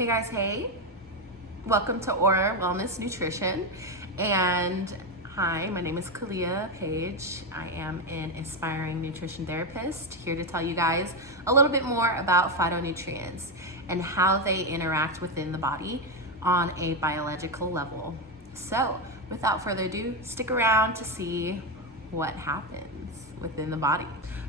Hey guys, hey. Welcome to Aura Wellness Nutrition. And hi, my name is Kalia Page. I am an aspiring nutrition therapist here to tell you guys a little bit more about phytonutrients and how they interact within the body on a biological level. So without further ado, stick around to see what happens within the body.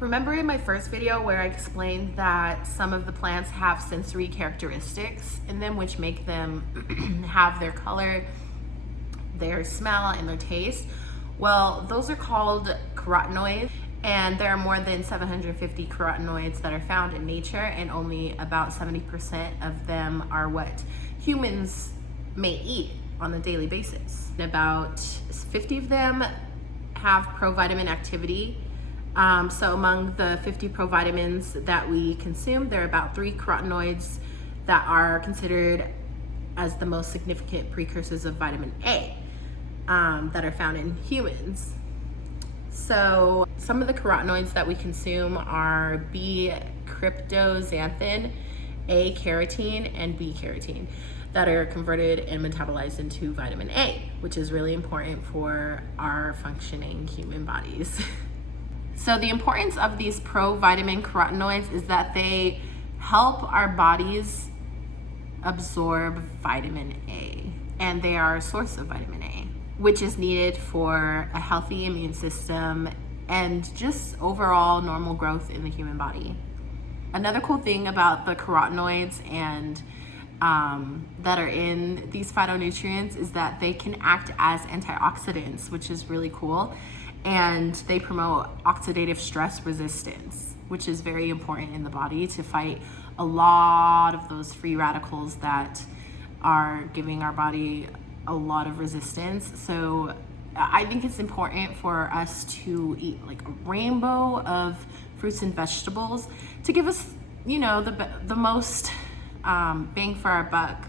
Remember in my first video where I explained that some of the plants have sensory characteristics in them which make them have their color, their smell, and their taste? Well, those are called carotenoids, and there are more than 750 carotenoids that are found in nature, and only about 70% of them are what humans may eat on a daily basis. About 50 of them have provitamin activity. So among the 50 provitamins that we consume, there are about 3 carotenoids that are considered as the most significant precursors of vitamin A that are found in humans. So some of the carotenoids that we consume are B-cryptoxanthin, A-carotene, and B-carotene that are converted and metabolized into vitamin A, which is really important for our functioning human bodies. So the importance of these provitamin carotenoids is that they help our bodies absorb vitamin A, and they are a source of vitamin A, which is needed for a healthy immune system and just overall normal growth in the human body. Another cool thing about the carotenoids and that are in these phytonutrients is that they can act as antioxidants, which is really cool. And they promote oxidative stress resistance, which is very important in the body to fight a lot of those free radicals that are giving our body a lot of resistance. So I think it's important for us to eat like a rainbow of fruits and vegetables to give us, you know, the most bang for our buck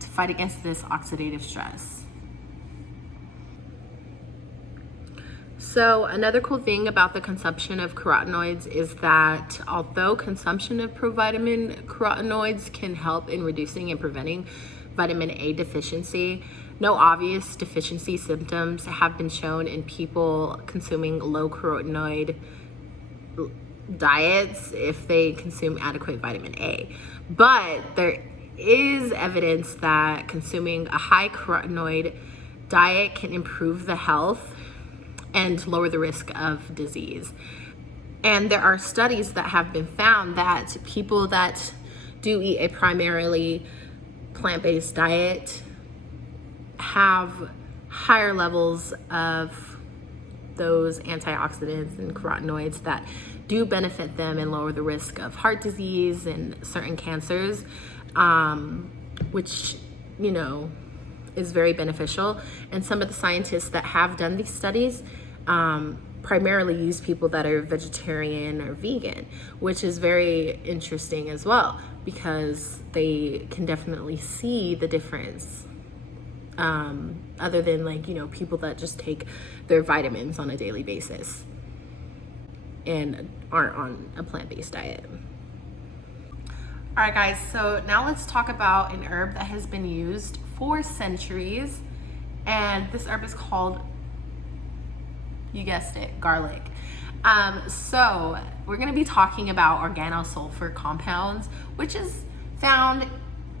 to fight against this oxidative stress. So another cool thing about the consumption of carotenoids is that although consumption of provitamin carotenoids can help in reducing and preventing vitamin A deficiency, no obvious deficiency symptoms have been shown in people consuming low carotenoid diets if they consume adequate vitamin A. But there is evidence that consuming a high carotenoid diet can improve the health and lower the risk of disease. And there are studies that have been found that people that do eat a primarily plant-based diet have higher levels of those antioxidants and carotenoids that do benefit them and lower the risk of heart disease and certain cancers, which, you know, is very beneficial. And some of the scientists that have done these studies primarily use people that are vegetarian or vegan, which is very interesting as well, because they can definitely see the difference, other than, like, you know, people that just take their vitamins on a daily basis and aren't on a plant-based diet. All right, guys, so now let's talk about an herb that has been used for centuries, and this herb is called, you guessed it, garlic. So we're gonna be talking about organosulfur compounds, which is found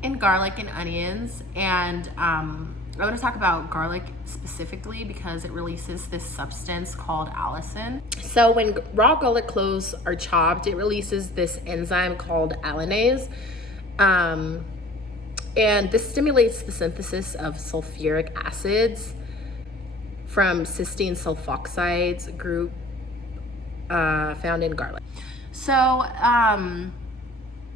in garlic and onions. And I want to talk about garlic specifically because it releases this substance called allicin. So when raw garlic cloves are chopped, it releases this enzyme called allinase. And this stimulates the synthesis of sulfuric acids from cysteine sulfoxides group found in garlic. So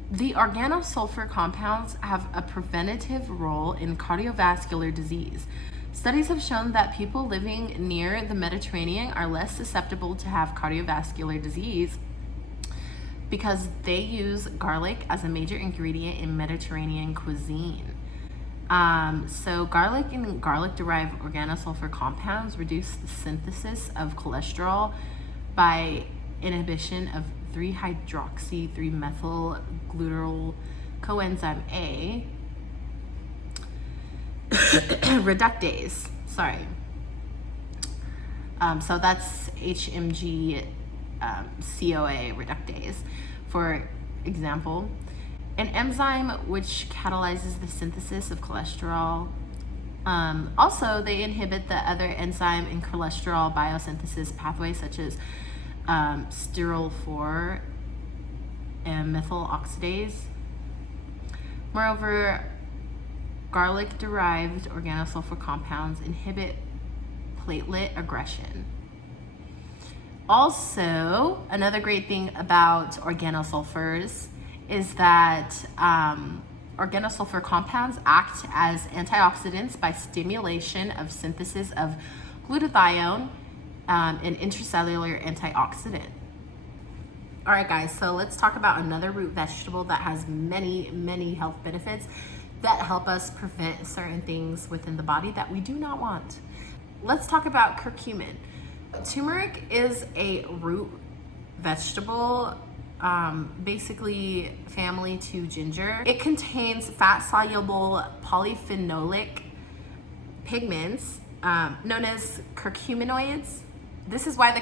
the organosulfur compounds have a preventative role in cardiovascular disease. Studies have shown that people living near the Mediterranean are less susceptible to have cardiovascular disease because they use garlic as a major ingredient in Mediterranean cuisine. So garlic and garlic-derived organosulfur compounds reduce the synthesis of cholesterol by inhibition of 3-hydroxy 3-methyl glutarol coenzyme A, reductase, sorry. So that's HMG CoA reductase, for example. An enzyme which catalyzes the synthesis of cholesterol. Also, they inhibit the other enzyme in cholesterol biosynthesis pathways, such as sterol 4 and methyl oxidase. Moreover, garlic-derived organosulfur compounds inhibit platelet aggression. Also, another great thing about organosulfurs is that organosulfur compounds act as antioxidants by stimulation of synthesis of glutathione, an intracellular antioxidant. All right, guys, so let's talk about another root vegetable that has many, many health benefits that help us prevent certain things within the body that we do not want. Let's talk about curcumin. Turmeric is a root vegetable, basically family to ginger. It contains fat-soluble polyphenolic pigments known as curcuminoids. This is why the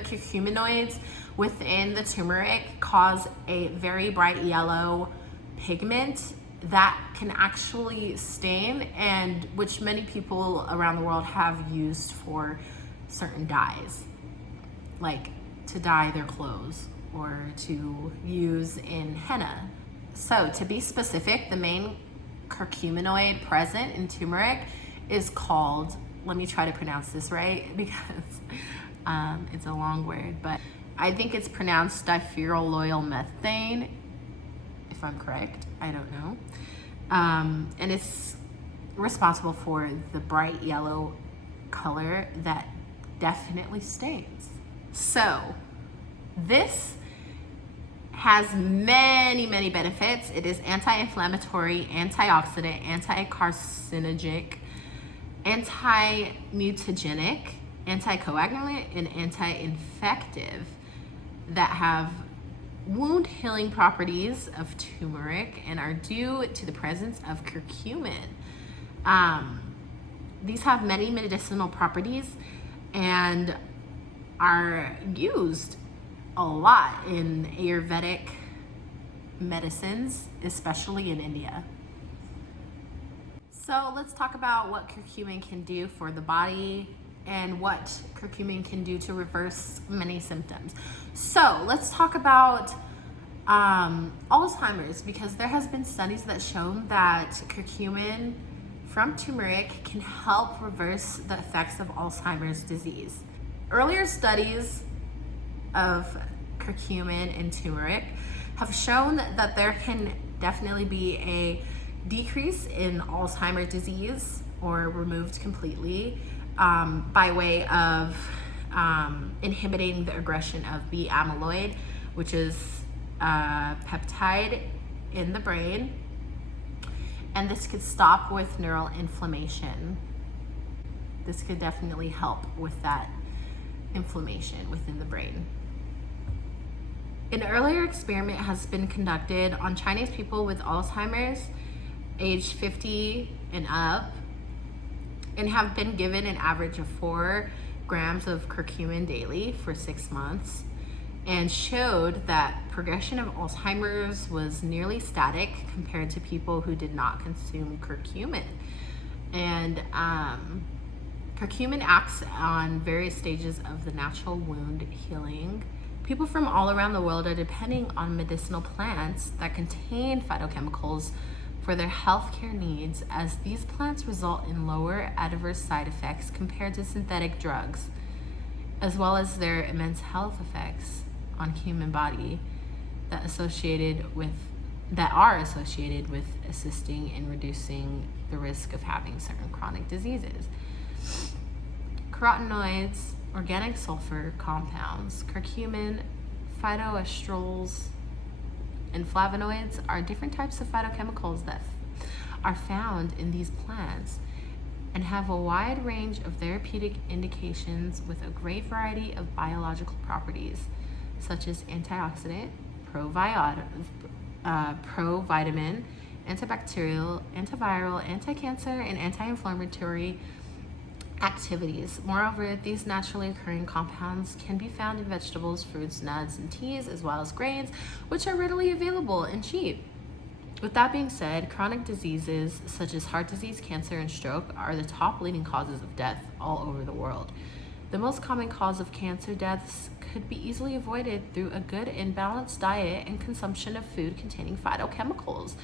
curcuminoids within the turmeric cause a very bright yellow pigment that can actually stain, and which many people around the world have used for certain dyes, like to dye their clothes or to use in henna. So to be specific, the main curcuminoid present in turmeric is called, let me try to pronounce this right because it's a long word, but I think it's pronounced diphenyloyl-methane, if I'm correct, I don't know. And it's responsible for the bright yellow color that definitely stains. So this has many, many benefits. It is anti-inflammatory, antioxidant, anti-carcinogenic, anti-mutagenic, anticoagulant, and anti-infective that have wound healing properties of turmeric and are due to the presence of curcumin. These have many medicinal properties and are used a lot in Ayurvedic medicines, especially in India. So let's talk about what curcumin can do for the body and what curcumin can do to reverse many symptoms. So let's talk about Alzheimer's, because there has been studies that show that curcumin from turmeric can help reverse the effects of Alzheimer's disease. Earlier studies of curcumin and turmeric have shown that there can definitely be a decrease in Alzheimer's disease or removed completely by way of inhibiting the aggression of B-amyloid, which is a peptide in the brain, and this could stop with neural inflammation. This could definitely help with that inflammation within the brain. An earlier experiment has been conducted on Chinese people with Alzheimer's, age 50 and up, and have been given an average of 4 grams of curcumin daily for 6 months, and showed that progression of Alzheimer's was nearly static compared to people who did not consume curcumin. And curcumin acts on various stages of the natural wound healing. People from all around the world are depending on medicinal plants that contain phytochemicals for their healthcare needs, as these plants result in lower adverse side effects compared to synthetic drugs, as well as their immense health effects on human body that are associated with assisting in reducing the risk of having certain chronic diseases. Carotenoids, organic sulfur compounds, curcumin, phytoestrols, and flavonoids are different types of phytochemicals that are found in these plants and have a wide range of therapeutic indications with a great variety of biological properties, such as antioxidant, provitamin, antibacterial, antiviral, anti-cancer, and anti-inflammatory activities. Moreover, these naturally occurring compounds can be found in vegetables, fruits, nuts, and teas, as well as grains, which are readily available and cheap. With that being said, chronic diseases such as heart disease, cancer, and stroke are the top leading causes of death all over the world. The most common cause of cancer deaths could be easily avoided through a good and balanced diet and consumption of food containing phytochemicals.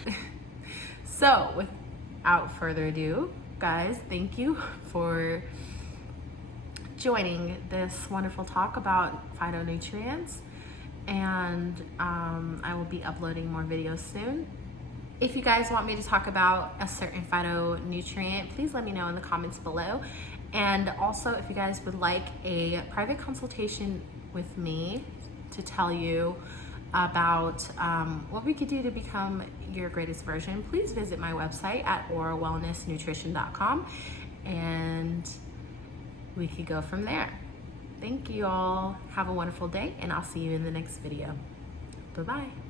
So, without further ado, guys, thank you for joining this wonderful talk about phytonutrients, and I will be uploading more videos soon. If you guys want me to talk about a certain phytonutrient, please let me know in the comments below. And also, if you guys would like a private consultation with me to tell you about what we could do to become your greatest version, please visit my website at oralwellnessnutrition.com, and we could go from there. Thank you all. Have a wonderful day, and I'll see you in the next video. Bye-bye.